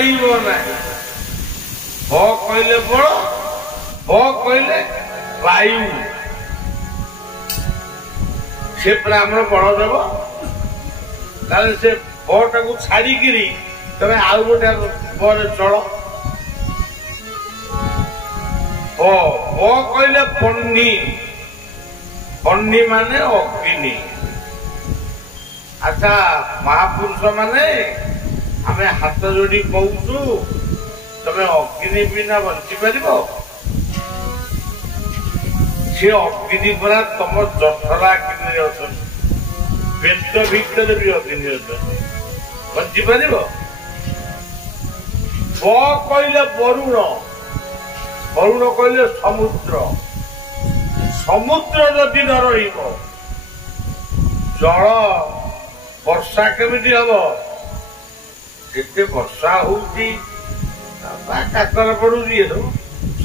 ରହିବ ନାହିଁ। ବ କହିଲେ ବଳ, ବ କହିଲେ ବାୟୁ। ସେ ପୁରା ଆମର ବଳ ଦେବ। ତାହେଲେ ସେ ବଟାକୁ ଛାଡିକିରି ତମେ ଆଉ ଗୋଟେ ବରେ ଚଳ। ବ କହିଲେ ବହ୍ନି, ବହ୍ନି ମାନେ ଅଗ୍ନି। ଆଚ୍ଛା ମହାପୁରୁଷ ମାନେ ଆମେ ହାତ ଯୋଡି କହୁଛୁ ତମେ ଅଗ୍ନି ବିନା ବଞ୍ଚିପାରିବ? ସେ ଅଗ୍ନି ପରା ତମ ଜଠରା ଅଗ୍ନିରେ ଅଛନ୍ତି, ପେଟ ଭିତରେ ବି ଅଗ୍ନି ଅଛନ୍ତି, ବଞ୍ଚିପାରିବ? ବ କହିଲେ ବରୁଣ, ବରୁଣ କହିଲେ ସମୁଦ୍ର। ସମୁଦ୍ର ଯଦି ନ ରହିବ ଜଳ ବର୍ଷା କେମିତି ହବ? ଯେତେ ବର୍ଷା ହଉଛି କାକର ପଡୁଛି,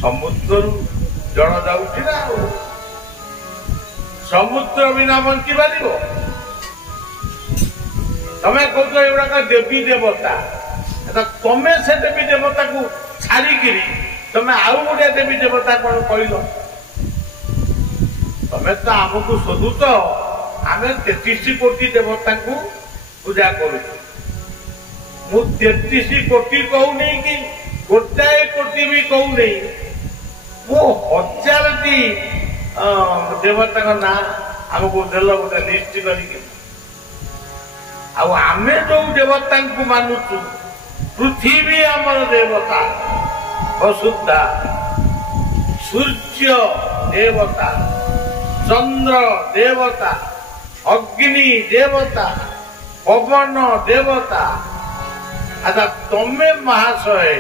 ସମୁଦ୍ରରୁ ଜଳ ଯାଉଛି ନା। ଆଉ ସମୁଦ୍ର ବିନା ବଞ୍ଚି ପାରିବ? ତମେ କହୁଛ ଏଗୁଡାକ ଦେବୀ ଦେବତା, ତମେ ସେ ଦେବୀ ଦେବତାକୁ ଛାଡିକିରି ତମେ ଆଉ ଗୋଟେ ଦେବୀ ଦେବତା କଣ କହିଲ? ତମେ ତ ଆମକୁ ଶୋଧୁଛ ଆମେ 33 କୋଟି ଦେବତାଙ୍କୁ ପୂଜା କରୁଛୁ। ମୁଁ 33 କୋଟି କହୁନି କି ଗୋଟାଏ କୋଟି ବି କହୁନି, ମୁଁ 1000ଟି ଦେବତାଙ୍କ ନାଁ ଆମକୁ ଦେଲ ଗୋଟେ ଲିଷ୍ଟ କରିକି। ଆଉ ଆମେ ଯୋଉ ଦେବତାଙ୍କୁ ମାନୁଛୁ, ପୃଥିବୀ ଆମର ଦେବତା, ବସୁଧା, ସୂର୍ଯ୍ୟ ଦେବତା, ଚନ୍ଦ୍ର ଦେବତା, ଅଗ୍ନି ଦେବତା, ପବନ ଦେବତା। ଆଚ୍ଛା ତମେ ମହାଶୟ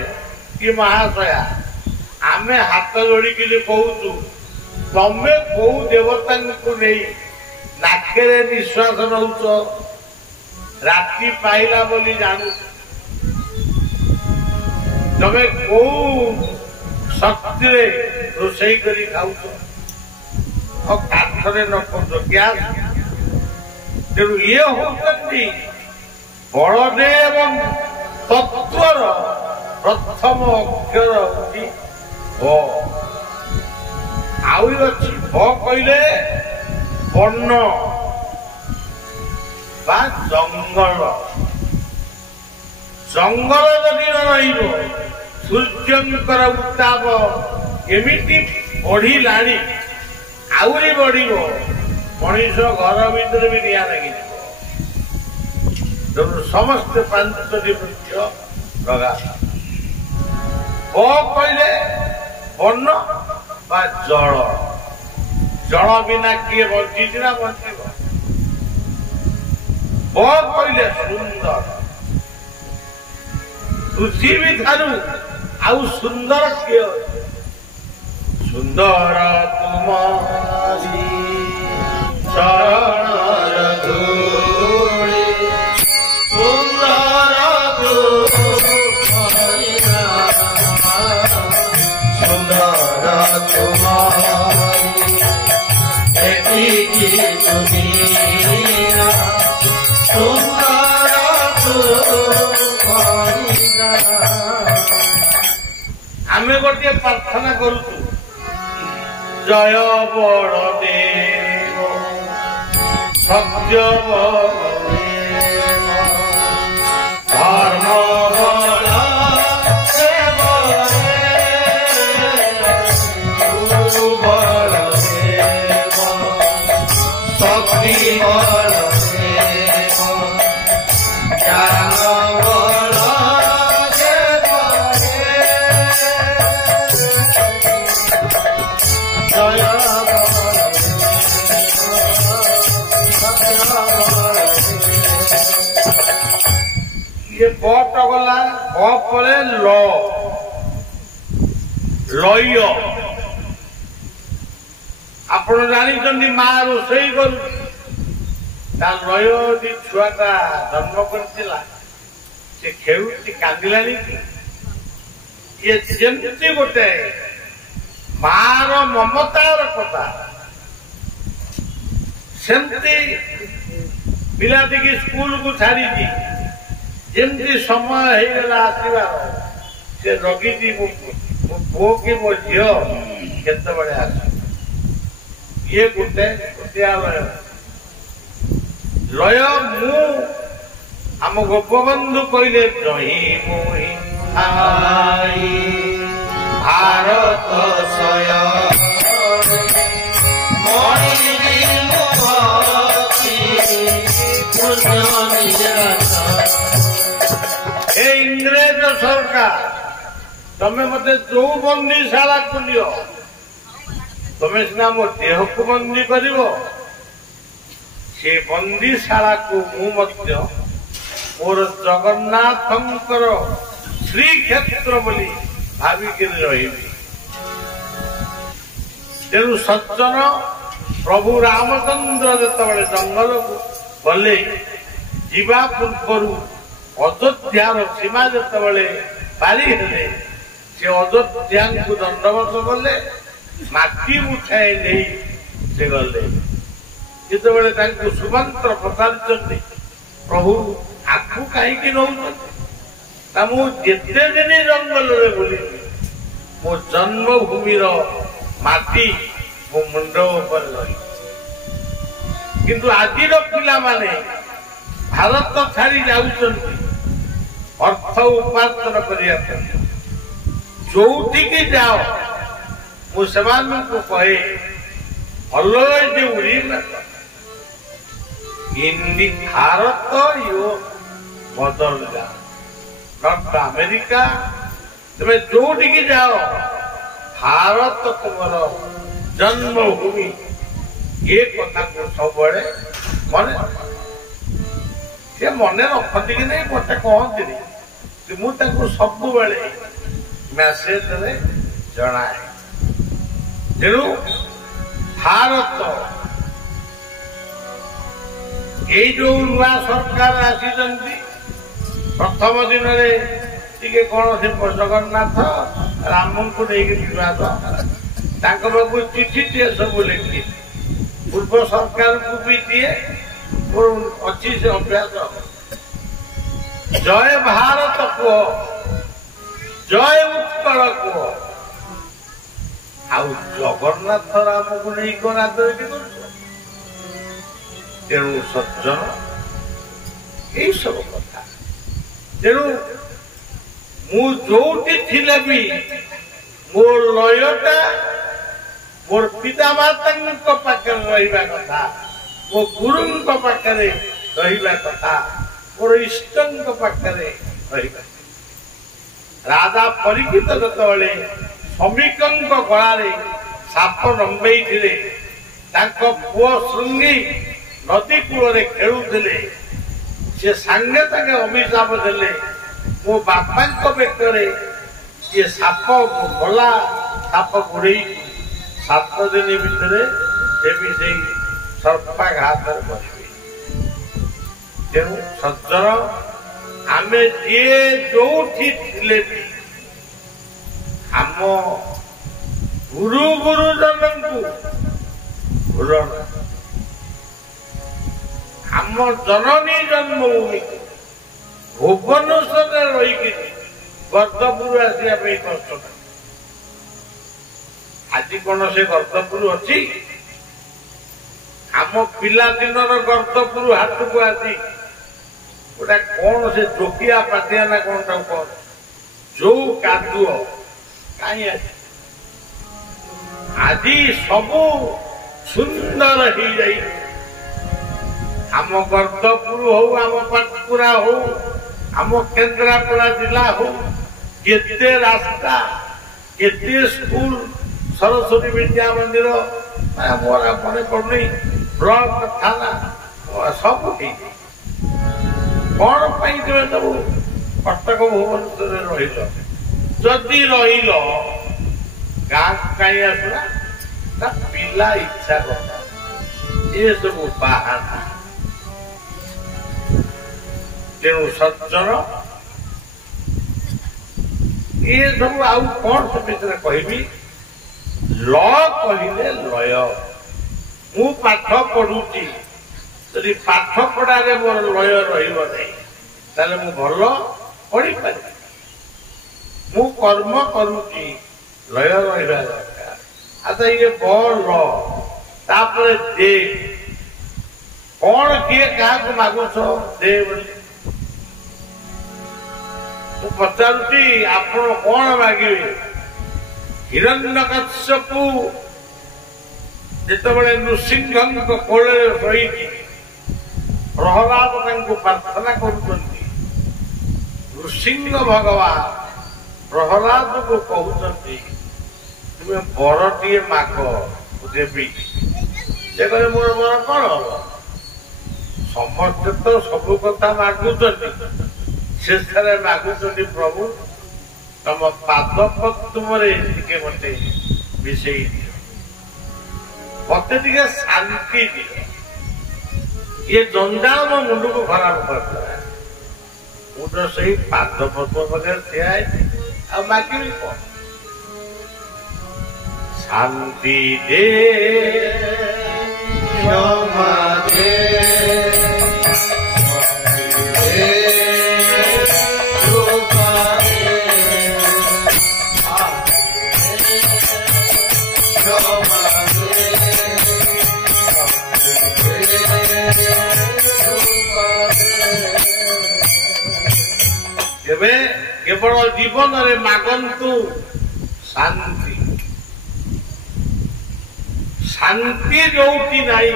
କି ମହାଶୟା, ଆମେ ହାତ ଯୋଡିକିରି କହୁଛୁ ତମେ କୋଉ ଦେବତାଙ୍କୁ ନେଇ ନାକରେ ନିଶ୍ୱାସ ନଉଛ, ରାତି ପାଇଲା ବୋଲି ଜାଣୁଛ? ତମେ କୋଉ ଶକ୍ତିରେ ରୋଷେଇ କରି ଖାଉଛ? ଆଉ କାଠରେ ନ କରୁଛ, ଗ୍ୟାସ। ତେଣୁ ଇଏ ହଉଛନ୍ତି ବଳଦେବ ତତ୍ଵର ପ୍ରଥମ ଅକ୍ଷର ହଉଛି ବ। ଆହୁରି ଅଛି ବ କହିଲେ ବନ ବା ଜଙ୍ଗଲ। ଜଙ୍ଗଲ ଯଦି ନ ରହିବ, ସୂର୍ଯ୍ୟଙ୍କର ଉତ୍ତାପ ଏମିତି ବଢିଲାଣି, ଆହୁରି ବଢିବ, ମଣିଷ ଘର ଭିତରେ ବି ନିଆଁ ଲାଗିଯିବ। ତେଣୁ ସମସ୍ତେ 5ଟି ବୃକ୍ଷ ଲଗା। ବ କହିଲେ ବନ ବା ଜଳ। ଜଳ ବିନା କିଏ ବଞ୍ଚିଛି ନା ବଞ୍ଚିବ? ବ କହିଲେ ସୁନ୍ଦର। ପୃଥିବୀ ଠାରୁ ଆଉ ସୁନ୍ଦର କିଏ ଅଛି? ସୁନ୍ଦର ତୁମରି ଚରଣର ଧୂଳି, ସୁନ୍ଦର ତୁମରି ନାମ, ସୁନ୍ଦର ତୁମରି ଏତିକି ଦୁନିଆ, ସୁନ୍ଦର ତୁମରି ନାମ। ଆମେ ଗୋଟିଏ ପ୍ରାର୍ଥନା କରୁଛୁ, ଜୟ ବଳଦେବ ସତ୍ୟ ବଳଦେବ ଧର୍ମ ବଳଦେବ ବଳଦେବ ଶକ୍ତି ବଳଦେବ ଜ୍ଞାନ ବଳଦେବ ଜୟ ये बट गला ब पड़े ल लय। आपण जानी माँ रोषई कर लय छुआटा जन्म कर खेलु कांदिलानी ये जमती गोटे मार ममतार कथा सेमती पिलाटी स्कूल को छाड़ी ଯେମିତି ସମୟ ହେଇଗଲା ଆସିବାର ସେ ଜଗିଛି ମୋ ପୁଅ କି ମୋ ଝିଅ କେତେବେଳେ ଆସ ଇଏ ଗୋଟିଆ ଲୟ ମୁଁ ଆମ ଗୋପବନ୍ଧୁ କହିଲେ ଜହି ମୋହି ଭାରତ ଏ ଇଂରେଜ ସରକାର ତମେ ମତେ ଯୋଉ ବନ୍ଦୀଶାଳାକୁ ନିଅ ତମେ ସିନା ମୋ ଦେହକୁ ବନ୍ଦୀ କରିବ ସେ ବନ୍ଦୀଶାଳାକୁ ମୁଁ ମଧ୍ୟ ମୋର ଜଗନ୍ନାଥଙ୍କର ଶ୍ରୀକ୍ଷେତ୍ର ବୋଲି ଭାବିକିରି ରହିବି। ତେଣୁ ସଜ୍ଜନ ପ୍ରଭୁ ରାମଚନ୍ଦ୍ର ଯେତେବେଳେ ଜଙ୍ଗଲକୁ ଗଲେ ଯିବା ପୂର୍ବରୁ ଅଯୋଧ୍ୟାର ସୀମା ଯେତେବେଳେ ପାରି ହେଲେ ସେ ଅଯୋଧ୍ୟାଙ୍କୁ ଦଣ୍ଡବତ କଲେ ମାଟି ମୁଠାଏ ନେଇ ସେ ଗଲେ। ଯେତେବେଳେ ତାଙ୍କୁ ସୁମନ୍ତ୍ର ପଚାରିଛନ୍ତି ପ୍ରଭୁ ଆକୁ କାହିଁକି ନଉଛନ୍ତି ନା ମୁଁ ଯେତେ ଦିନ ଜଙ୍ଗଲରେ ବୁଲିବି ମୋ ଜନ୍ମଭୂମିର ମାଟି ମୋ ମୁଣ୍ଡ ଉପରେ ରହିଛି। କିନ୍ତୁ ଆଜିର ପିଲାମାନେ ଭାରତ ଛାଡି ଯାଉଛନ୍ତି ଅର୍ଥ ଉପାର୍ଜନ କରିବା ପାଇଁ। ଯୋଉଠିକି ଯାଅ ମୁଁ ସେମାନଙ୍କୁ କହେ always remember in Bharat you mother not America. ତମେ ଯୋଉଠିକି ଯାଅ ଭାରତ ତୁମର ଜନ୍ମଭୂମି ଏ କଥାକୁ ସବୁବେଳେ ମନେ ସେ ମନେ ରଖନ୍ତି କି ନାହିଁ ମତେ କହନ୍ତିନି ମୁଁ ତାଙ୍କୁ ସବୁବେଳେ ମେସେଜରେ ଜଣାଏ। ତେଣୁ ଭାରତ ଏଇ ଯୋଉ ନୂଆ ସରକାର ଆସିଛନ୍ତି ପ୍ରଥମ ଦିନରେ ଟିକେ କଣ ସେ ଜଗନ୍ନାଥ ରାମଙ୍କୁ ନେଇକି ବିବାଦ ତାଙ୍କ ପାଖକୁ ଚିଠିଟିଏ ସବୁ ଲେଖି ପୂର୍ବ ସରକାରକୁ ବି ଦିଏ ମୋର ଅଛି ସେ ଅଭ୍ୟାସ। ଜୟ ଭାରତ କୁହ ଜୟ ଉତ୍କଳ କୁହ ଆଉ ଜଗନ୍ନାଥ ରାମକୁ ନେଇ କଣ ଆଦରି କରୁଛ। ତେଣୁ ସଜ୍ଜନ ଏଇସବୁ କଥା। ତେଣୁ ମୁଁ ଯୋଉଠି ଥିଲେ ବି ମୋ ଲୟଟା ମୋର ପିତାମାତାଙ୍କ ପାଖରେ ରହିବା କଥା ମୋ ଗୁରୁଙ୍କ ପାଖରେ ରହିବା କଥା ମୋର ଇଷ୍ଟଙ୍କ ପାଖରେ ରହିବା। ରାଜା ପରୀକ୍ଷିତ ଯେତେବେଳେ ଶ୍ରମିକଙ୍କ ଗଳାରେ ସାପ ଲମ୍ବେଇଥିଲେ ତାଙ୍କ ପୁଅ ଶୃଙ୍ଗୀ ନଦୀ କୂଳରେ ଖେଳୁଥିଲେ ସେ ସାଙ୍ଗେ ସାଙ୍ଗେ ଅଭିଶାପ ଦେଲେ ମୋ ବାପାଙ୍କ ବେକରେ ଇଏ ସାପ ଗଲା ସାପ ବୁଡେଇ 7 ଦିନ ଭିତରେ ସେ ବି ସେଇ ସର୍ପାଘାତରେ ବସିବେ। ତେଣୁ ସଜ୍ଜନ ଆମେ ଯିଏ ଯୋଉଠି ଥିଲେ ବି ଆମ ଗୁରୁ ଗୁରୁଜନଙ୍କୁ ଭୁଲନା। ଆମ ଜନନୀ ଜନ୍ମଭୂମିକୁ ଭୁବନେଶ୍ୱରରେ ରହିକି ଗର୍ଦ୍ଦପୁର ଆସିବା ପାଇଁ କଷ୍ଟ ନାହିଁ। ଆଜି କଣ ସେ ଗର୍ଦ୍ଦପୁର ଅଛି? ଆମ ପିଲାଦିନର ଗର୍ଦ୍ଦପୁର ହାଟକୁ ଆସି ଗୋଟା କଣ ସେ ଜୋକିଆ ପାତିଆ ନା କଣ ତାକୁ କହ ଯୋଉ କାଦୁଅ କାହିଁ ଆଜି ସବୁ ସୁନ୍ଦର ହେଇଯାଇଛି। ଆମ ଗର୍ଦ୍ଦପୁର ହଉ ଆମ ପାଟକୁରା ହଉ ଆମ କେନ୍ଦ୍ରାପଡ଼ା ଜିଲ୍ଲା ହଉ କେତେ ରାସ୍ତା କେତେ ସ୍କୁଲ ସରସ୍ୱତୀ ବିଦ୍ୟା ମନ୍ଦିର ମୋର ମନେ ପଡୁନି ବ୍ଲକ ଥାନା ସବୁ ହେଇଛି। କଣ ପାଇଁ ତମେ ସବୁ କଟକ ଭୁବନେଶ୍ୱରରେ ରହିଲ? ଯଦି ରହିଲ ଗାଁକୁ କାହିଁ ଆସିଲା ତା ପିଲା ଇଚ୍ଛା କଥା ଏସବୁ ବାହାନା। ତେଣୁ ସଜ୍ଜନ ଏ ସବୁ ଆଉ କଣ ସେ ବିଷୟରେ କହିବି? ଲ କହିଲେ ଲୟ। ମୁଁ ପାଠ ପଢୁଛି ଯଦି ପାଠ ପଢାରେ ମୋର ଲୟ ରହିବ ନାହିଁ ତାହେଲେ ମୁଁ ଭଲ ପଢିପାରିବି। ମୁଁ କର୍ମ କରୁଛି, ଲୟ ରହିବା ଦରକାର। ଆଚ୍ଛା ଇଏ ବଲ ତାପରେ ଦେ, କଣ କିଏ କାହାକୁ ମାଗୁଛ ଦେ ବୋଲି? ମୁଁ ପଚାରୁଛି ଆପଣ କଣ ମାଗିବେ? ହିରଣ୍ୟକଶ୍ୟପୁ ଯେତେବେଳେ ନୃସିଂହଙ୍କ କୋଳରେ ଶୋଇଛି ପ୍ରହ୍ଲାଦ ତାଙ୍କୁ ପ୍ରାର୍ଥନା କରୁଛନ୍ତି, ନୃସିଂହ ଭଗବାନ ପ୍ରହ୍ଲାଦକୁ କହୁଛନ୍ତି ତୁମେ ବରଟିଏ ମାଗ ଦେବି। ସେ କହିଲେ ମୋର ବର କଣ ହବ? ସମସ୍ତେ ତ ସବୁ କଥା ମାଗୁଛନ୍ତି, ଶେଷରେ ମାଗୁଛନ୍ତି ପ୍ରଭୁ ତମ ପାଦ ପଦ୍ମରେ ଟିକେ ମତେ ମିଶେଇ ଦିଅ, ମତେ ଟିକେ ଶାନ୍ତି ଦିଅ। ଇଏ ଜଞ୍ଜାଳ ମୋ ମୁଣ୍ଡକୁ ଖରାପ କରିଦେଲା। ମୁଁ ତ ସେଇ ପାଦ ପଦ୍ମ ପାଖରେ ଠିଆ ହେଇଛି, ଆଉ ମାଗିବି କଣ? ଶାନ୍ତି ଦେ ଏବେ କେବଳ ଜୀବନରେ ମାଗନ୍ତୁ ଶାନ୍ତି। ଶାନ୍ତି ଯୋଉଠି ନାହିଁ,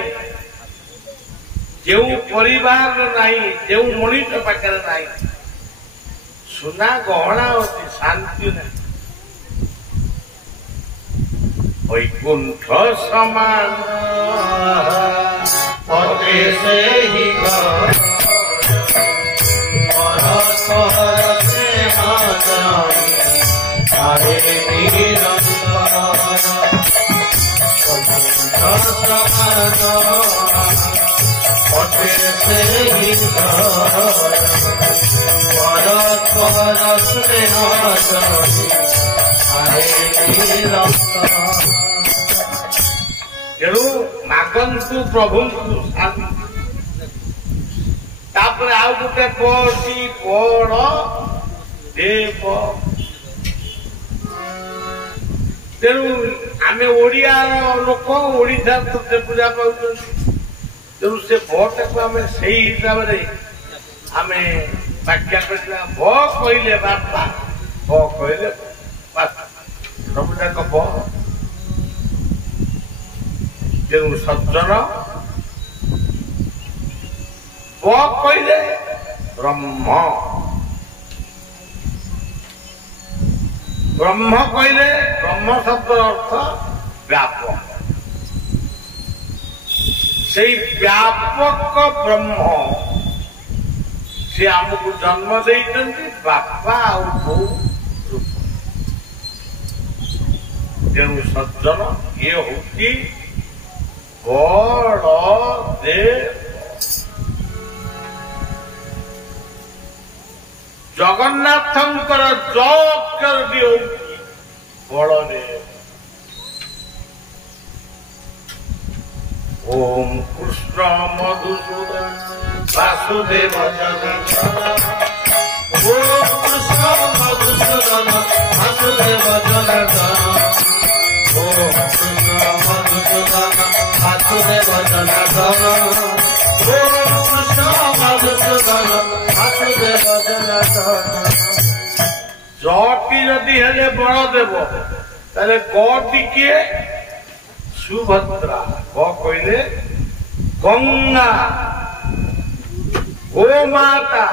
ଯେଉଁ ପରିବାର ନାହିଁ, ଯେଉଁ ମଣିଷ ପାଖରେ ନାହିଁ, ସୁନା ଗହଣା ଅଛି, ଶାନ୍ତି ନାହିଁ। ବୈକୁଣ୍ଠ ସମାନ ତେଣୁ ମାଗନ୍ତୁ ପ୍ରଭୁଙ୍କୁ ଶାନ୍ତି। ତାପରେ ଆଉ ଗୋଟେ ପଡି ବଡ ଦେବ। ତେଣୁ ଆମେ ଓଡିଆର ଲୋକ, ଓଡିଶାର ତତେ ପୂଜା ପାଉଛନ୍ତି। ତେଣୁ ସେ ଭଟାକୁ ଆମେ ସେଇ ହିସାବରେ ଆମେ ବ୍ୟାଖ୍ୟା କରିବା। ଭ କହିଲେ ବାପା, ଭ କହିଲେ ସବୁ ଯାକ ଭ। ତେଣୁ ସଜ୍ଜନ, ବ କହିଲେ ବ୍ରହ୍ମ, ବ୍ରହ୍ମ କହିଲେ ବ୍ରହ୍ମ ଶବ୍ଦର ଅର୍ଥ ବ୍ୟାପକ। ସେଇ ବ୍ୟାପକ ବ୍ରହ୍ମ ସେ ଆମକୁ ଜନ୍ମ ଦେଇଛନ୍ତି ବାପା ଆଉ ବୋଉ ରୂପ। ତେଣୁ ସଜ୍ଜନ ଇଏ ହଉଛି ବଳ ଦେବ। ଜଗନ୍ନାଥଙ୍କର ଜ ଅକ୍ଷରଟି ହଉଛି ବଳଦେବ। ଓಂ କୃଷ୍ଣ ମଧୁସୂଦନ ବାସୁଦେବ ଜଗନ୍ନାଥ। ଓಂ କୃଷ୍ଣ ମଧୁସୂଦନ ବାସୁଦେବ ଜନାର୍ଦ୍ଦନ। ओम कृष्ण मधुसूदन वासुदेव जनार्दन। ओम कृष्ण मधुसूदन वासुदेव जनार्दन। जटी जदि हेले बलदेव ताले गटी किए सुभद्रा। ग कहले गंगा गोमाता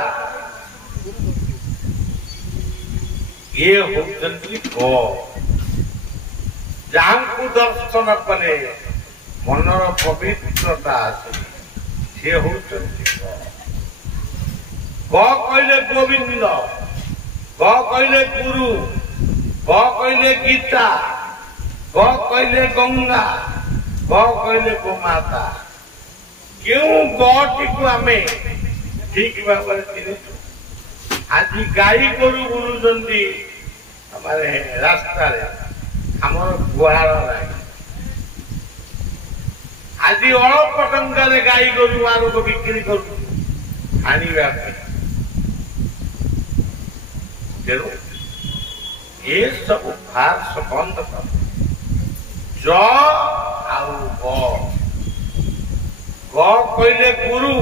ये होती ग। जहाँ को दर्शन कले मनर पवित्रता आसे सी होती ग कहले गोविंद, ग कहले गुरु, ग कहले गीता, ग कहले गंगा, ग कहले गोमाता। क्यों गटी को आम ठीक भाव आज गाई गोरु बुलुंट हमारे रास्ता आमर गुहार ना आज अल्प टंकार गाई गोरु मान को बिक्री कर तेणु ये सब फार्स बंद कर ज आउ ग कहले गुरु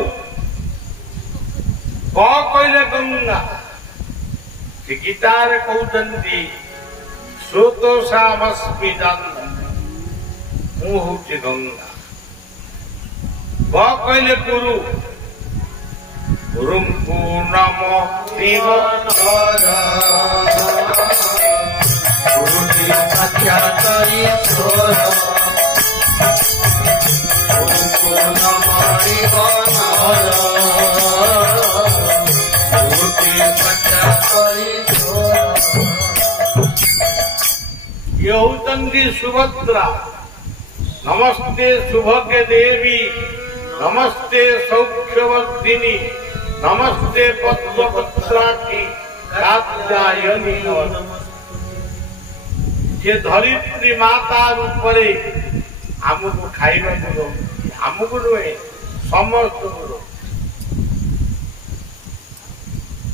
ग कहले गंगा गीतार कहते श्रोतोषामस्मि मु हूँ गंगा ग कहले गुरु गुरुं नम शिव ये होती सुभद्रा नमस्ते शुभज्ञ देवी नमस्ते सौख्यवर्धिनी नमस्ते पद्मपत्राक्षी कात्यायनी जे धरित्री माता रूपरे आमको खाइबा दो आमको नुहे समस्त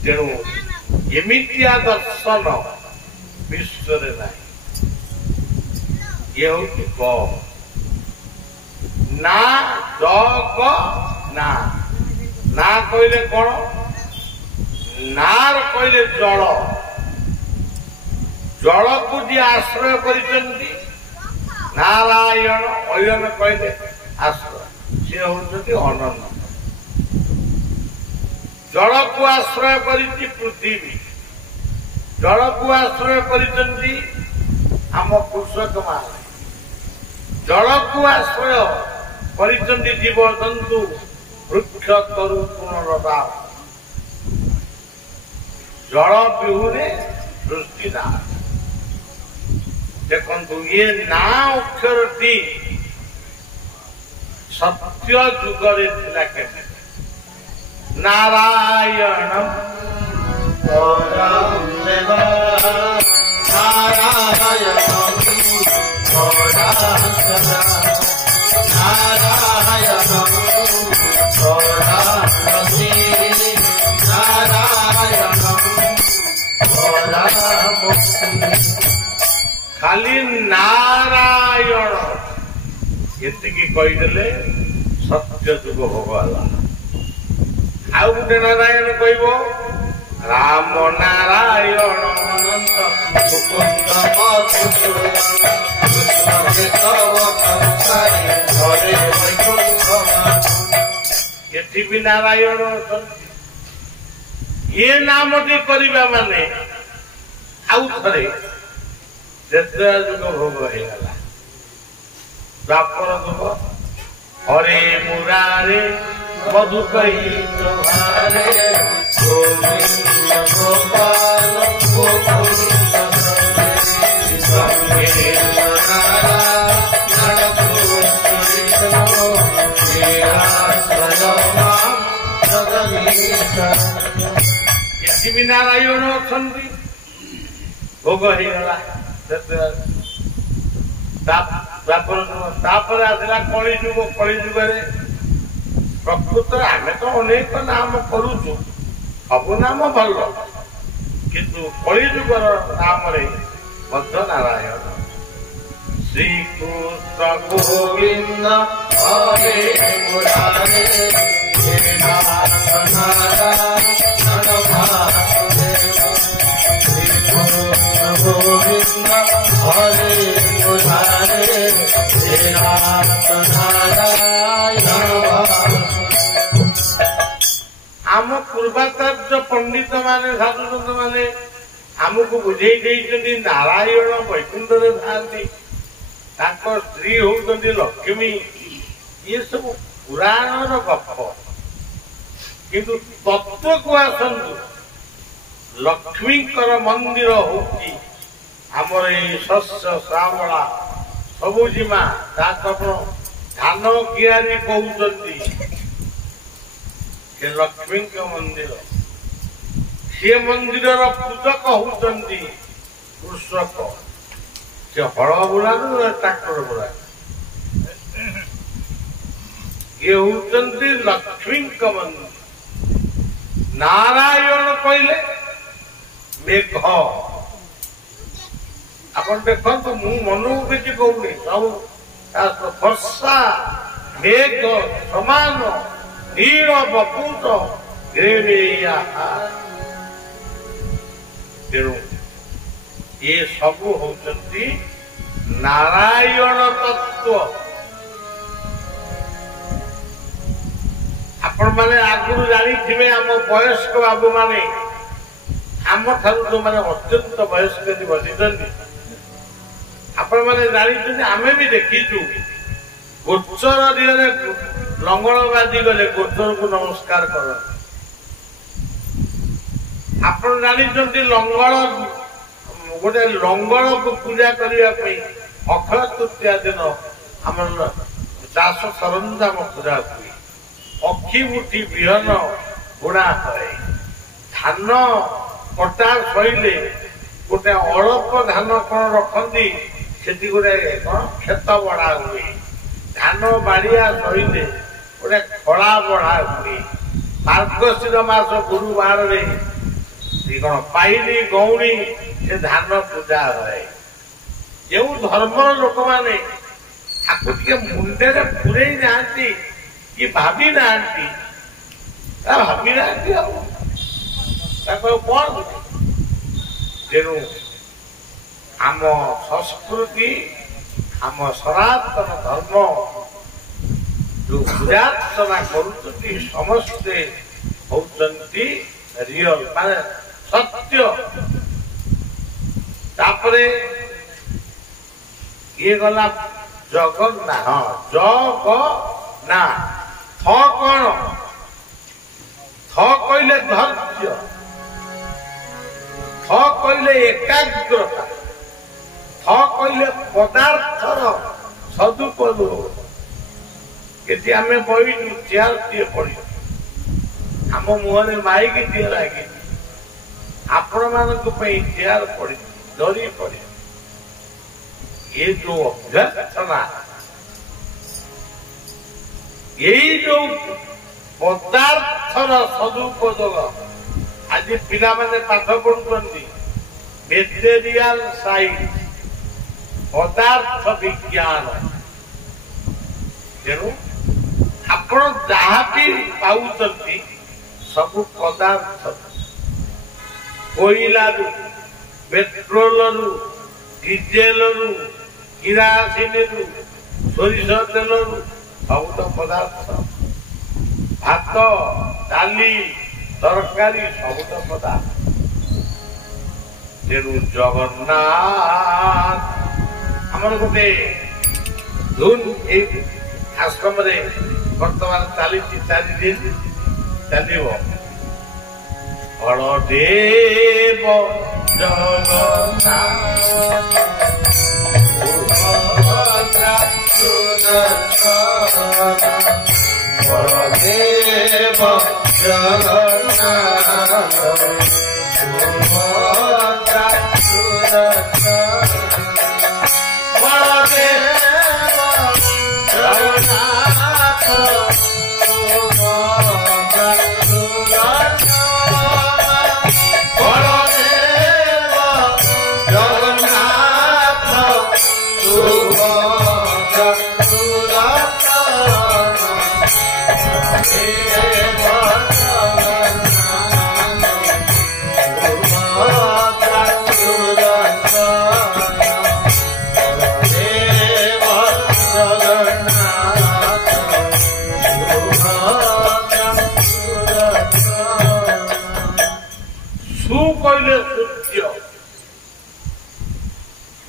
तेणु एमितिया दर्शन विश्व ना ये हूँ ग ना जग ना ना कहले कौन नार कहले जल जल को जी आश्रय करिसेंती नारायण अयन कहले आश्रय से होती अनंत जल को आश्रय करिछि पृथ्वी जल को आश्रय करिसेंती आम कृषक मान जल को आश्रय करिसेंती जीव जंतु वृक्ष तरु पुनरता जल बिहुने सृष्टि ना देखु ये ना अक्षर टी सत्य जुगरे थिला के नारायण खाली नारायण एति कहीदेले सत्य जुग भोगला आउ गोटे नारायण कहब राम नारायण एठी भी नारायण ये नामटी करवा माने आउ थे जेतरा जुग भोग हो गला द्वापर जुग हरे मुरारे मधु कही गोपाल भी नारायण अच्छा भोग हो गला आसला कली जुग कली जुगे प्रकृत आम तो अनेक नाम करुचु सब नाम भल किंतु कली जुगर नाम नारायण श्रीकृष्ण गोविंद हरे मुरारे गोविंद हरे मुरारे आम पूर्वाचार्य पंडित माने साधु सन्त माने आमको बुझे नारायण वैकुंठ था स्त्री होती लक्ष्मी ये सब पुराण गप किंतु तत्व को आसतु लक्ष्मी मंदिर होती आमर शस्य श्यामला सबुजिमा धान कियारी कहते लक्ष्मी मंदिर सी मंदिर पूजक होती कृषक से हल बुला ट्राक्टर बुला ये होती लक्ष्मी मंदिर नारायण कहले ମେଘ ଆପଣ ଦେଖନ୍ତୁ ମୁଁ ମନକୁ କିଛି କହୁନି ସବୁ ବର୍ଷା ମେଘ ସମାନ ନୀଳ ବପୁତ ତେଣୁ ଏ ସବୁ ହଉଛନ୍ତି ନାରାୟଣ ତତ୍ଵ। ଆପଣ ମାନେ ଆଗରୁ ଜାଣିଥିବେ ଆମ ବୟସ୍କ ବାବୁ ମାନେ ଆମ ଠାରୁ ଯୋଉମାନେ ଅତ୍ୟନ୍ତ ବୟସ୍କ ବସିଛନ୍ତି ଆପଣ ମାନେ ଜାଣିଛନ୍ତି ଆମେ ବି ଦେଖିଛୁ ଗୋଚର ଦିନରେ ଲଙ୍ଗଳ ବାଜି ଗଲେ ଗୋଚରକୁ ନମସ୍କାର କରନ୍ତି। ଆପଣ ଜାଣିଛନ୍ତି ଲଙ୍ଗଳ ଗୋଟେ ଲଙ୍ଗଳକୁ ପୂଜା କରିବା ପାଇଁ ଅକ୍ଷୟ ତୃତୀୟା ଦିନ ଆମର ଚାଷ ସରଞ୍ଜାମ ପୂଜା ହୁଏ। ଅକ୍ଷି ମୁଠି ବିହନ ବୁଣା ହୁଏ। ଧାନ କଟା ସଇଲେ ଗୋଟେ ଅଳପ ଧାନ କଣ ରଖନ୍ତି ସେଠି ଗୋଟେ କଣ କ୍ଷେତ ବଢା ହୁଏ। ଧାନ ବାଡିଆ ସଇଲେ ଗୋଟେ ଖଳା ବଢା ହୁଏ। ମାର୍ଗଶିର ମାସ ଗୁରୁବାରରେ କଣ ପାଇଲି ଗୌରୀ ସେ ଧାନ ପୂଜା ହୁଏ। ଯେଉଁ ଧର୍ମର ଲୋକମାନେ ତାକୁ ଟିକେ ମୁଣ୍ଡରେ ପୁରେଇ ନାହାନ୍ତି କି ଭାବି ନାହାନ୍ତି ଭାବି ନାହାନ୍ତି ଆଉ ତାକୁ କଣ ତେଣୁ ଆମ ସଂସ୍କୃତି ଆମ ସନାତନ ଧର୍ମ ଯୋଉ ପୂଜାର୍ଚ୍ଚନା କରୁଛନ୍ତି ସମସ୍ତେ ହଉଛନ୍ତି ରିଅଲ ମାନେ ସତ୍ୟ। ତାପରେ ଇଏ ଗଲା ଜଗନ୍ନାଥ ଜଗନ୍ନାଥ ଥ କଣ ଥ କହିଲେ ଧୈର୍ଯ୍ୟ ଥ କହିଲେ ଏକାଗ୍ରତା ଥ କହିଲେ ପଦାର୍ଥର ସଦୁପଯୋଗ। କେତେ ଆମେ ବହିଛୁ ଚେୟାର ଟିଏ ପଡିଛୁ ଆମ ମୁହଁରେ ମାଇକି ଟିଏ ଲାଗିଛି ଆପଣ ମାନଙ୍କ ପାଇଁ ଚେୟାର ପଡିଛି ଦରି ପଡିଛି। ଏ ଯୋଉ ଅଭ୍ୟର୍ଥନା ଏଇ ଯୋଉ ପଦାର୍ଥର ସଦୁପଯୋଗ ଆଜି ପିଲାମାନେ ପାଠ ପଢୁଛନ୍ତି ମେଟେରିଆଲ ସାଇନ୍ସ ପଦାର୍ଥ ବିଜ୍ଞାନ। ତେଣୁ ଆପଣ ଯାହା ବି ପାଉଛନ୍ତି ସବୁ ପଦାର୍ଥ କୋଇଲାରୁ ପେଟ୍ରୋଲରୁ ଡିଜେଲରୁ କିରାସିନରୁ ସୋରିଷ ତେଲରୁ ସବୁ ତ ପଦାର୍ଥ। ଭାତ ଡାଲି ତରକାରୀ ସବୁ ତ ପଦାର୍ଥ। ତେଣୁ ଜଗନ୍ନାଥ ଆମର ଗୋଟେ ଧୁନ ଏଇ ଆଶ୍ରମରେ ବର୍ତ୍ତମାନ ଚାଲିଛି 4 ଦିନ ଚାଲିବ। ବଳଦେବ ଜଗନ୍ନାଥ ବଳଦେବ ଜଗନ୍ନାଥ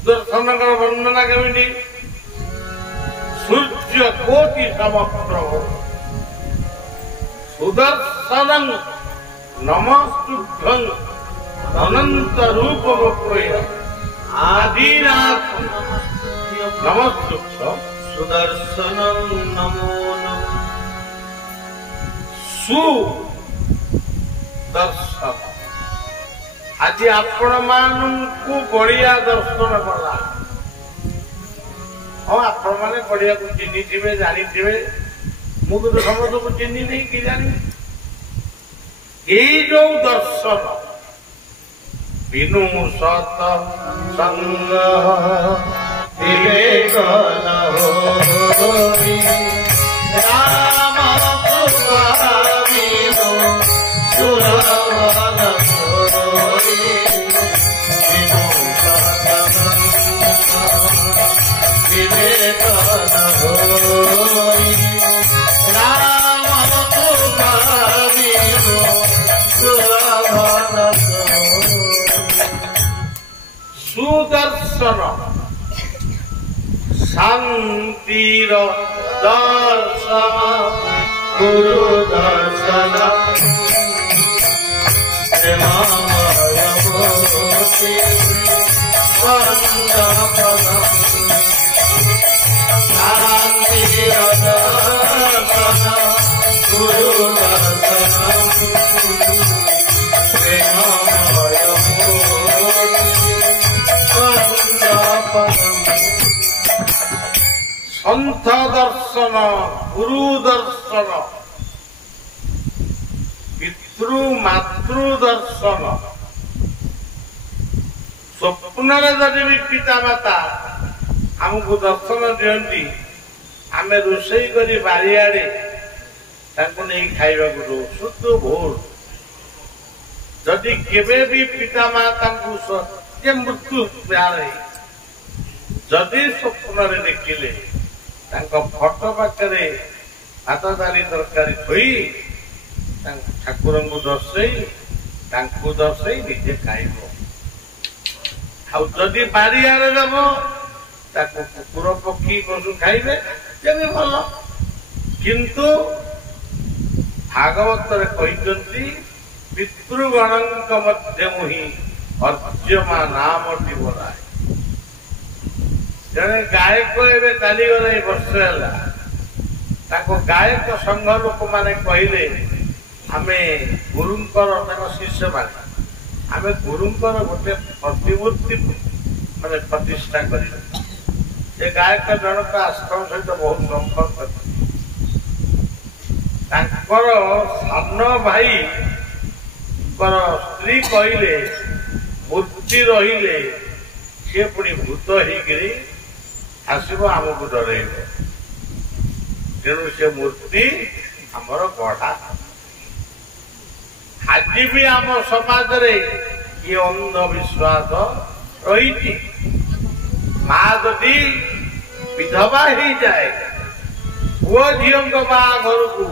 ସୁଦର୍ଶନଙ୍କର ବର୍ଣ୍ଣନା କେମିତି? ସୂର୍ଯ୍ୟ କୋଟି ସମପ୍ରଭ ସୁଦର୍ଶନ ନମସ୍ତୁଭ୍ୟଂ ଅନନ୍ତ ରୂପ ଆଦିନାଥ ନମସ୍ତୁଭ୍ୟଂ ସୁଦର୍ଶନ ନମో ନମଃ। ସୁଦର୍ଶନ ଆଜି ଆପଣ ମାନଙ୍କୁ ବଢିଆ ଦର୍ଶନ କଲା। ହଁ ଆପଣ ମାନେ ବଢିଆକୁ ଚିହ୍ନିଥିବେ ଜାଣିଥିବେ ମୁଁ କିନ୍ତୁ ସମସ୍ତଙ୍କୁ ଚିହ୍ନି ନେଇ କି ଜାଣି। ଏଇ ଯୋଉ ଦର୍ଶନ ବିନୁ ସତ ସଙ୍ଗ ବିବେକ ନ ହୋଇ ରାମ କୃପା ବିନୁ ସୁରବନ ହୋଇ ବିନୁ ସତ ବିବେକ ନ ହୋଇ ରାମ କୃପା ବିନୁ ସୁରବନ ସୁଦର୍ଶନ শান্তির দর্শন গুরু দর্শন প্রেমময় মূর্তি পঞ্চপদ শান্তির দর্শন গুরু দর্শন প্রেমময় মূর্তি পঞ্চপদ সন্থ দর্শন গুরু দর্শন পিতৃ মাতৃ দর্শন স্বপ্ନରେ ଯଦି ବି ପିତା ମାତା ଆମକୁ ଦର୍ଶନ ଦିଅନ୍ତି ଆମେ ରୋଷେଇ କରି ବାରିଆଡେ ତାଙ୍କୁ ନେଇ ଖାଇବାକୁ ଦଉ ଶୁଦ୍ଧ ଭୋର ଯଦି କେବେ ବି ପିତା ମାତାଙ୍କୁ ଯେ ମୃତ୍ୟୁ ଯଦି ସ୍ୱପ୍ନରେ ଦେଖିଲେ ତାଙ୍କ ଫଟୋ ପାଖରେ ଭାତ ଡାଲି ତରକାରୀ ଥୋଇ ଠାକୁରଙ୍କୁ ଦର୍ଶେଇ ତାଙ୍କୁ ଦର୍ଶେଇ ନିଜେ ଖାଇବ। ଆଉ ଯଦି ବାରିଆଡେ ଦେବ ତାକୁ କୁକୁର ପକ୍ଷୀ ପଶୁ ଖାଇବେ ଯେବେ ଭଲ। କିନ୍ତୁ ଭାଗବତରେ କହିଛନ୍ତି ପିତୃଗଣଙ୍କ ମଧ୍ୟମୁ ହିଁ ଅର୍ଜ୍ୟମା ନାମଟି ବରାଏ। ଜଣେ ଗାୟକ ଏବେ ଚାଲିଗଲେ ଏ ବର୍ଷ ହେଲା ତାକୁ ଗାୟକ ସଂଘ ଲୋକମାନେ କହିଲେ ଆମେ ଗୁରୁଙ୍କର ତାଙ୍କ ଶିଷ୍ୟମାନେ ଆମେ ଗୁରୁଙ୍କର ଗୋଟେ ପ୍ରତିମୂର୍ତ୍ତି ମାନେ ପ୍ରତିଷ୍ଠା କରିବା। ସେ ଗାୟକ ଜଣକ ଆଶ୍ରମ ସହିତ ବହୁତ ସମ୍ପର୍କ ତାଙ୍କର ସାନ ଭାଇଙ୍କର ସ୍ତ୍ରୀ କହିଲେ ମୂର୍ତ୍ତି ରହିଲେ ସିଏ ପୁଣି ଭୂତ ହେଇକିରି ଆସିବ ଆମକୁ ଡରେଇବ। ତେଣୁ ସେ ମୂର୍ତ୍ତି ଆମର ଗଢା। ଆଜି ବି ଆମ ସମାଜରେ ଇଏ ଅନ୍ଧବିଶ୍ୱାସ ରହିଛି। ମା ଯଦି ବିଧବା ହେଇଯାଏ ପୁଅ ଝିଅଙ୍କ ବାହାଘରକୁ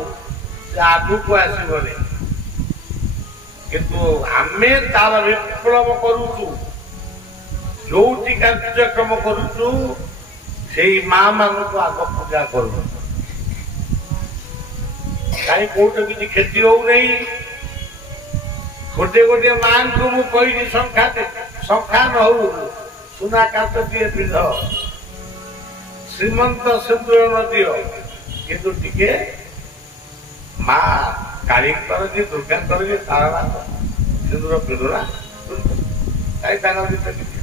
ସେ ଆଗକୁ ଆସିବନି। କିନ୍ତୁ ଆମେ ତାର ବିପ୍ଳବ କରୁଛୁ। ଯୋଉଠି କାର୍ଯ୍ୟକ୍ରମ କରୁଛୁ ସେଇ ମା ମାନଙ୍କୁ ଆଗ ପୂଜା କରୁ। କାହିଁ କୋଉଠି କିଛି କ୍ଷତି ହଉନାହିଁ। ଗୋଟିଏ ଗୋଟିଏ ମାଙ୍କୁ ମୁଁ କହିଲି ଶଙ୍ଖା ନ ହଉ ସୁନା କାଚଟିଏ ପିନ୍ଧ ଶ୍ରୀମନ୍ତ ସିନ୍ଦୁର ନ ଦିଅ କିନ୍ତୁ ଟିକେ ମା କାଳୀଙ୍କର କି ଦୁର୍ଗାଙ୍କର କି ତାରା ସିନ୍ଦୁର ପିନ୍ଧୁନା କାହିଁ ତାଙ୍କର ଭିତରେ କିଛି।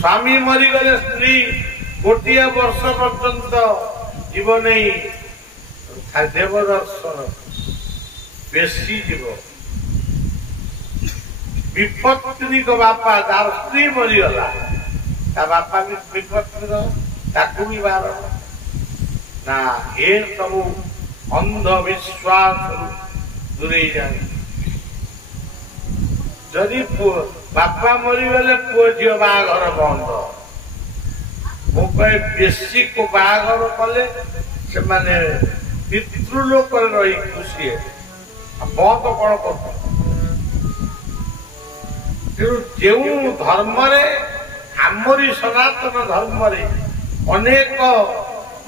ସ୍ୱାମୀ ମରିଗଲେ ସ୍ତ୍ରୀ ଗୋଟିଏ ବର୍ଷ ପର୍ଯ୍ୟନ୍ତ ଯିବ ନେଇ ଦେବ ଦର୍ଶନ ବେଶୀ ଯିବ। ବିପତ୍ନୀଙ୍କ ବାପା ଯାର ସ୍ତ୍ରୀ ମରିଗଲା ତା ବାପା ବି ବିପତ୍ନୀର ତାକୁ ବି ବାରଣ ନା। ଏ ସବୁ ଅନ୍ଧବିଶ୍ୱାସରୁ ଦୂରେଇ ଯାଏ। ଯଦି ବାପା ମରିଗଲେ ପୁଅ ଝିଅ ବାହାଘର ବନ୍ଦ। ମୁଁ କହେ ବେଶୀ ବାହାଘର କଲେ ସେମାନେ ପିତୃଲୋକରେ ରହି ଖୁସି ବନ୍ଦ କଣ କରୁ। ତେଣୁ ଯେଉଁ ଧର୍ମରେ ଆମରି ସନାତନ ଧର୍ମରେ ଅନେକ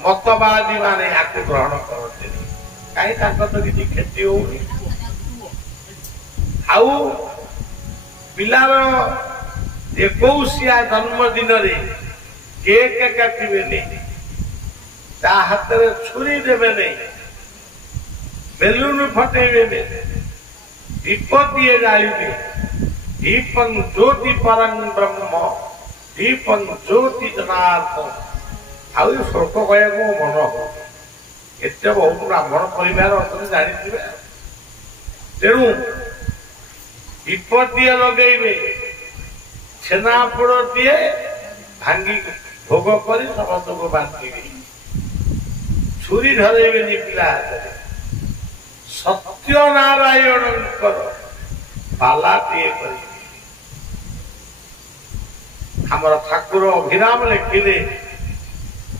ମତବାଦୀ ମାନେ ଆକୁ ଗ୍ରହଣ କରନ୍ତିନି କାହିଁ ତାଙ୍କର ତ କିଛି କ୍ଷତି ହଉନି। ଆଉ ପିଲାର 21 ଜନ୍ମଦିନରେ କେକ୍ କାଟିବେନି, ତା ହାତରେ ଛୁରୀ ଦେବେନି, ବେଲୁନ ଫଟେଇବେନି, ଦୀପ ଦିଏ ଜାଳିବେ। ଦୀପଂ ଜ୍ୟୋତି ପରଂ ବ୍ରହ୍ମ ଦୀପଂ ଜ୍ୟୋତି ଜନାର୍ଦ୍ଦନ। ଆଉ ଏ ଶ୍ଲୋକ କହିବାକୁ ମୋ ମନ ହଉ। ଏତେ ବହୁତ ବ୍ରାହ୍ମଣ ପରିବାର ଅଛନ୍ତି ଜାଣିଥିବେ। ତେଣୁ ଦୀପଟିଏ ଲଗେଇବେ, ଛେନାପୋଡ଼ଟିଏ ଭାଙ୍ଗି ଭୋଗ କରି ସମସ୍ତଙ୍କୁ ବାଣ୍ଟିବେ। ଛୁରୀ ଧରେଇବେନି ପିଲା ହାତରେ। ସତ୍ୟନାରାୟଣଙ୍କର ପାଲାଟିଏ କରିବେ। ଆମର ଠାକୁର ଅଭିରାମ ଲେଖିଲେ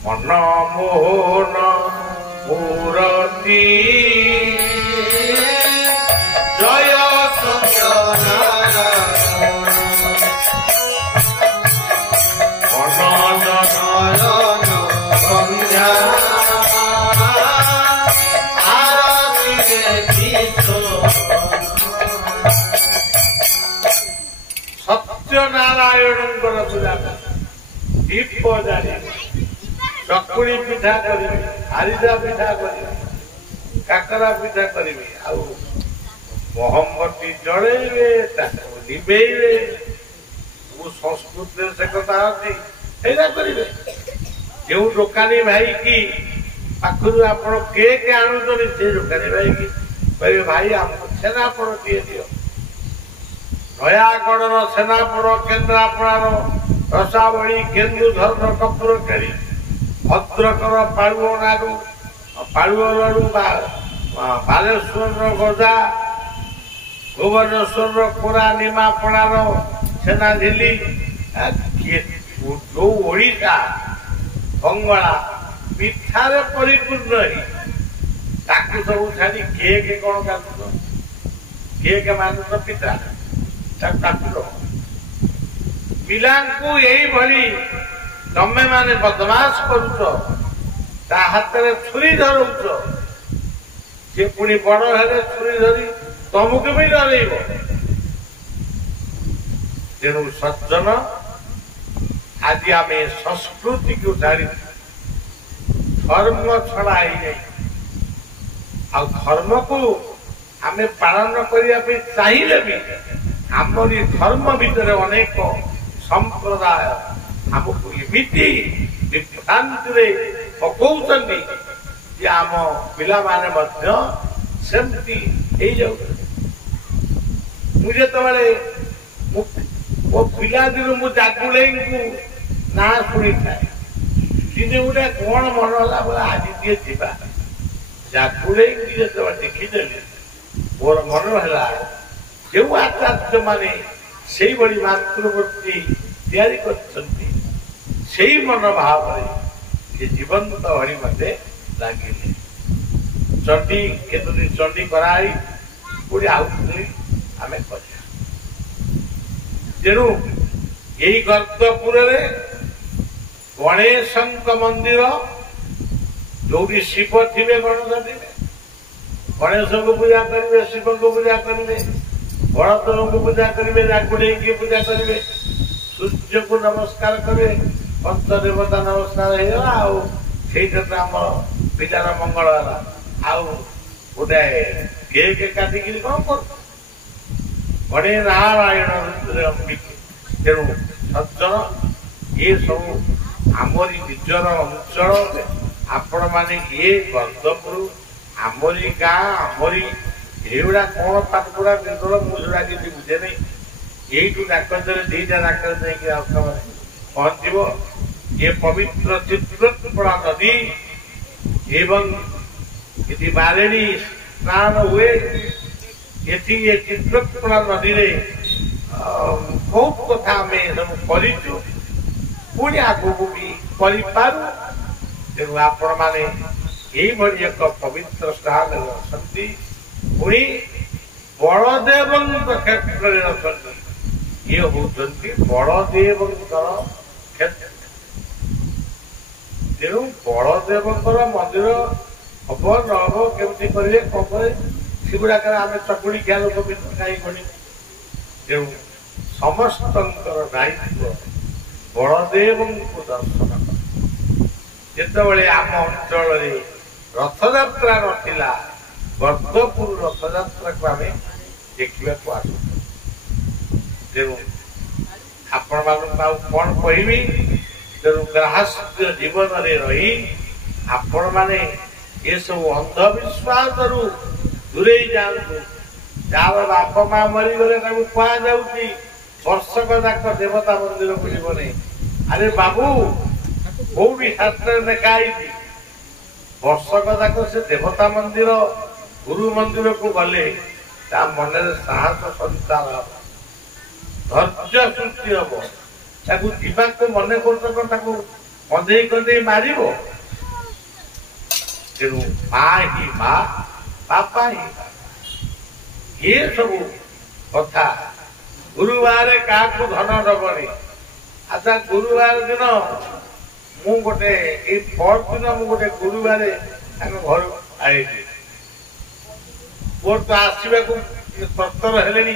ମନମୋହନ ମୂରତି ଜୟ ସତ୍ୟନାରାୟଣଙ୍କର ପୂଜା ଦୀପ ଜାଳିବେ, ଚକୁଳି ପିଠା କରିବେ, ଆରିସା ପିଠା କରିବେ, କାକରା ପିଠା କରିବେ, ଆଉ ମହମବତୀ ଜଳେଇବେ, ତାକୁ ନିଭେଇବେ। ସଂସ୍କୃତିରେ ସେ କଥା ଅଛି, ସେଇଟା କରିବେ। ଯେଉଁ ଦୋକାନୀ ଭାଇ କି ପାଖରୁ ଆପଣ କେକ୍ ଆଣୁଛନ୍ତି, ସେ ଦୋକାନୀ ଭାଇ କି କହିବେ ଭାଇ ଆମକୁ ଛେନାପୋଡ଼ ଟିକେ ଦିଅ। ନୟାଗଡ଼ର ଛେନାପୋଡ଼, କେନ୍ଦ୍ରାପଡ଼ାର ରସାବଳୀ, କେନ୍ଦୁଝରର କପୁର କେଳି, ଭଦ୍ରକର ପାଳୁଅରୁ ବାଲେଶ୍ୱରର ଗଜା, ଭୁବନେଶ୍ୱରର କୋରା ନିମାପଡ଼ାର ଛେନାଝିଲି, ଯୋଉ ଓଡ଼ିଶା ବଙ୍ଗଳା ପିଠାରେ ପରିପୂର୍ଣ୍ଣ ହେଇ ତାକୁ ସବୁ ଛାଡ଼ି କେକ୍ କଣ କାଟୁଛ? କେକ୍ ମାନୁଛ ପିଠା, ତାକୁ କାଟୁଛ। ପିଲାଙ୍କୁ ଏଇଭଳି ତମେ ମାନେ ବଦମାସ କରୁଛ, ତା ହାତରେ ଛୁରୀ ଧରଉଛ, ସେ ପୁଣି ବଡ ହେଲେ ଛୁରୀ ଧରି ତମକୁ ବି ଡରେଇବ। ତେଣୁ ସଜ୍ଜନ, ଆଜି ଆମେ ସଂସ୍କୃତିକୁ ଛାଡ଼ି ଧର୍ମ ଛଡା ହେଇଯାଇ, ଆଉ ଧର୍ମକୁ ଆମେ ପାଳନ କରିବା ପାଇଁ ଚାହିଁଲେ ବି ଆମରି ଧର୍ମ ଭିତରେ ଅନେକ ସମ୍ପ୍ରଦାୟ ଆମକୁ ଏମିତି ବିଭ୍ରାନ୍ତିରେ ପକଉଛନ୍ତି ଯେ ଆମ ପିଲାମାନେ ମଧ୍ୟ ସେମିତି ହେଇଯାଉଛନ୍ତି। ମୁଁ ଯେତେବେଳେ ମୋ ପିଲାଦିନୁ ମୁଁ ଜାଗୁଳେଇଙ୍କୁ ନାଁ ଶୁଣିଥାଏ, ଦିନେ ଗୋଟେ କଣ ମନ ହେଲା ବୋଲେ ଆଜି ଟିକେ ଯିବା। ଜାଗୁଳେଇକି ଯେତେବେଳେ ଦେଖିଦେଲି, ମୋର ମନ ହେଲା ଯେଉଁ ଆଚାର୍ଯ୍ୟ ମାନେ ସେଇଭଳି ମାତୃମୂର୍ତ୍ତି ତିଆରି କରିଛନ୍ତି, ସେଇ ମନ ଭାବରେ ସେ ଜୀବନ୍ତ ଭଳି ମତେ ଲାଗିଲେ। ଚଣ୍ଡୀ କେତୋଟି ଚଣ୍ଡୀ କରାଇ ପୁଣି ଆଉ ଆମେ କରିବା। ତେଣୁ ଏଇ ଗର୍ତ୍ତପୁରରେ ଗଣେଶଙ୍କ ମନ୍ଦିର, ଯୋଉଠି ଶିବ ଥିବେ ଗଣେଶ ଥିବେ, ଗଣେଶଙ୍କୁ ପୂଜା କରିବେ, ଶିବଙ୍କୁ ପୂଜା କରିବେ, ବଳଦେବଙ୍କୁ ପୂଜା କରିବେ, ଜାଗୁଳେଇକି ପୂଜା କରିବେ, ସୂର୍ଯ୍ୟକୁ ନମସ୍କାର କରିବେ, ପଞ୍ଚଦେବତା ନମସ୍କାର ହେଇଗଲା। ଆଉ ସେଇଟା ତ ଆମର ପିଲାର ମଙ୍ଗଳ ହେଲା। ଆଉ ଗୋଟେ କେକ୍ କାଟିକିରି କଣ କରୁ? ଗଣେ ନାରାୟଣ ଋତୁରେ ଅମ୍ବିକେ। ତେଣୁ ସଜ୍ଜନ, ଏ ସବୁ ଆମରି ନିଜର ଅଞ୍ଚଳ, ଆପଣ ମାନେ ଏ ଗର୍ଦ୍ଦପୁର ଆମରି ଗାଁ, ଆମରି ଏଇଗୁଡା କଣ ପାଠପଢା ନିର୍ଗଳ, ମୁଁ ସେଗୁଡା କିଛି ବୁଝେ ନାହିଁ। ଏଇଠୁ ଡାକରେ ଦିଟା ଡାକରେ ଯାଇକି ପହଞ୍ଚିବ। ଏ ପବିତ୍ର ଚିତ୍ରକୂଟ ନଦୀ ଏବଂ ଏଠି ବାରେଣୀ ସ୍ନାନ ହୁଏ। ଏଠି ଏ ଚିତ୍ରକୂଟ ନଦୀରେ ବହୁତ କଥା ଆମେ ସବୁ କରିଛୁ, ପୁଣି ଆଗକୁ ବି କରିପାରୁ। ତେଣୁ ଆପଣ ମାନେ ଏଇଭଳି ଏକ ପବିତ୍ର ସ୍ଥାନରେ ଅଛନ୍ତି, ପୁଣି ବଳଦେବଙ୍କ କ୍ଷେତ୍ରରେ ଅଛନ୍ତି। ଇଏ ହଉଛନ୍ତି ବଳଦେବଙ୍କର କ୍ଷେତ୍ର। ତେଣୁ ବଳଦେବଙ୍କର ମନ୍ଦିର ହବ ନ ହବ, କେମିତି କରିବେ କଣ କରିବେ, ସେଗୁଡାକରେ ଆମେ ଚକୁଳି ଖିଆ ଲୋକ ବି ଖାଇ ଗଣି। ତେଣୁ ସମସ୍ତଙ୍କର ଦାୟିତ୍ୱ ବଳଦେବଙ୍କୁ ଦର୍ଶନ କର। ଯେତେବେଳେ ଆମ ଅଞ୍ଚଳରେ ରଥଯାତ୍ରା ନଥିଲା, ଗର୍ଦ୍ଦପୁର ରଥଯାତ୍ରାକୁ ଆମେ ଦେଖିବାକୁ ଆସୁ। ତେଣୁ ଆପଣ ମାନଙ୍କୁ ଆଉ କଣ କହିବି? ତେଣୁ ଗ୍ରାହସ୍ୟ ଜୀବନରେ ରହି ଆପଣ ମାନେ ଏସବୁ ଅନ୍ଧବିଶ୍ୱାସରୁ ଦୂରେଇ ଯାଆନ୍ତୁ। ଯାହାର ବାପ ମା ମରିଗଲେ ତାକୁ କୁହାଯାଉଛି ବର୍ଷକ ଯାକ ଦେବତା ମନ୍ଦିରକୁ ଯିବନି। ଆରେ ବାବୁ, କୋଉଠି ଶାସ୍ତ୍ରରେ ଲେଖା ହେଇଛି ବର୍ଷକ ଯାକ ସେ ଦେବତା ମନ୍ଦିର ଗୁରୁ ମନ୍ଦିରକୁ ଗଲେ ତା ମନରେ ସାହସ ସଞ୍ଚାର ହବ, ଧୈର୍ଯ୍ୟ ସୃଷ୍ଟି ହବ। ତାକୁ ଯିବାକୁ ମନେ କରୁଛ କଣ, ତାକୁ କନ୍ଦେଇ କନ୍ଦେଇ ମାରିବ? ତେଣୁ ମା ହିଁ ମା, ବାପା ହିଁ ବାପା। ଏ ସବୁ କଥା। ଗୁରୁବାର କାହାକୁ ଧନ ଦବନି। ଆଚ୍ଛା, ଗୁରୁବାର ଦିନ ମୁଁ ଗୋଟେ ଏଇ ପରଦିନ ମୁଁ ଗୋଟେ ଗୁରୁବାର ତାଙ୍କ ଘରୁ ଆଇଲି। ମୋର ତ ଆସିବାକୁ ତତ୍ପର ହେଲେଣି,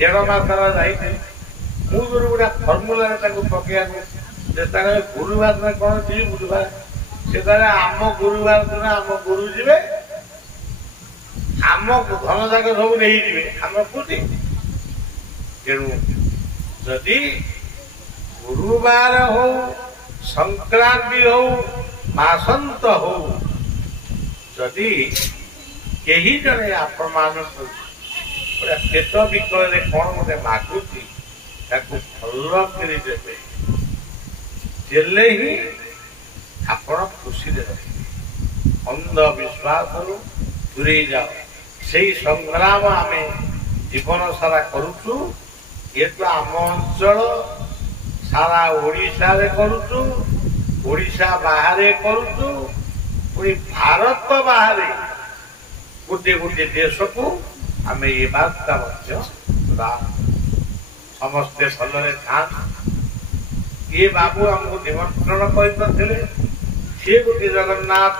1.5 ମାସ ହେଲା ଯାଇଥିଲି। ମୁଁ ଯୋଉ ଗୋଟେ ଫର୍ମୁଲାରେ ତାକୁ ପକେଇବାକୁ ଚେଷ୍ଟା କରେ, ଗୁରୁବାର ଦିନ କଣ ଯିବି ବୁଧବାର, ସେ କହିଲେ ଆମ ଗୁରୁବାର ଦିନ ଆମ ଗୁରୁ ଯିବେ, ଆମ ଧନ ଯାକ ସବୁ ନେଇଯିବେ, ଆମେ କୋଉଠି? ତେଣୁ ଯଦି ଗୁରୁବାର ହଉ, ସଂକ୍ରାନ୍ତି ହଉ, ମାସନ୍ତ ହଉ, ଯଦି କେହି ଜଣେ ଆପଣମାନଙ୍କୁ ଗୋଟେ ପେଟ ବିକଳରେ କଣ ଗୋଟେ ମାଗୁଛି, ତାକୁ ଭଲ କରି ଦେବେ, ଦେଲେ ହିଁ ଆପଣ ଖୁସିରେ ରହିବେ। ଅନ୍ଧବିଶ୍ୱାସରୁ ଦୂରେଇ ଯାଅ। ସେଇ ସଂଗ୍ରାମ ଆମେ ଜୀବନ ସାରା କରୁଛୁ। ଏ ତ ଆମ ଅଞ୍ଚଳ, ସାରା ଓଡ଼ିଶାରେ କରୁଛୁ, ଓଡ଼ିଶା ବାହାରେ କରୁଛୁ, ପୁଣି ଭାରତ ବାହାରେ ଗୋଟିଏ ଗୋଟିଏ ଦେଶକୁ ଆମେ ଏ ବାର୍ତ୍ତା ମଧ୍ୟ ସମସ୍ତେ ଭଲରେ ଥାଆନ୍ତୁ। ଇଏ ବାବୁ ଆମକୁ ନିମନ୍ତ୍ରଣ କରିଥିଲେ, ସିଏ ଗୋଟିଏ ଜଗନ୍ନାଥ